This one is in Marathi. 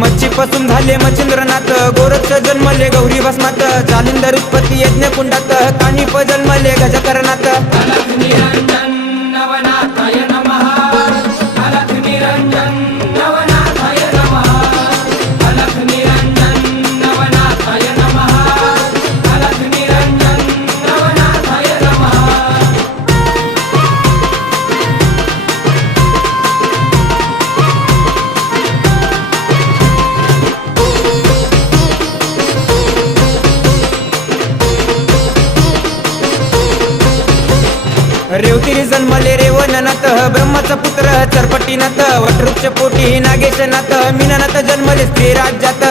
मच्छीपासून झाले मच्छिंद्रनाथ, गोरक्ष जन्मले गौरी भस्मात, जालिंदर उत्पत्ती यज्ञ कुंडात, कानिप जन्मले गजकरणात। अलख निरंजन नवनाथाय नमः, अलख निरंजन नवनाथाय नमः, अलख निरंजन नवनाथाय नमः, अलख निरंजन नवनाथाय नमः। रेवतिरी जन्मले रेवणनाथ, ब्रह्माचा पुत्र चरपटीनाथ, वटवृक्ष पोटी नागेशनाथ, मीननाथ जन्मले स्त्री राज्यात।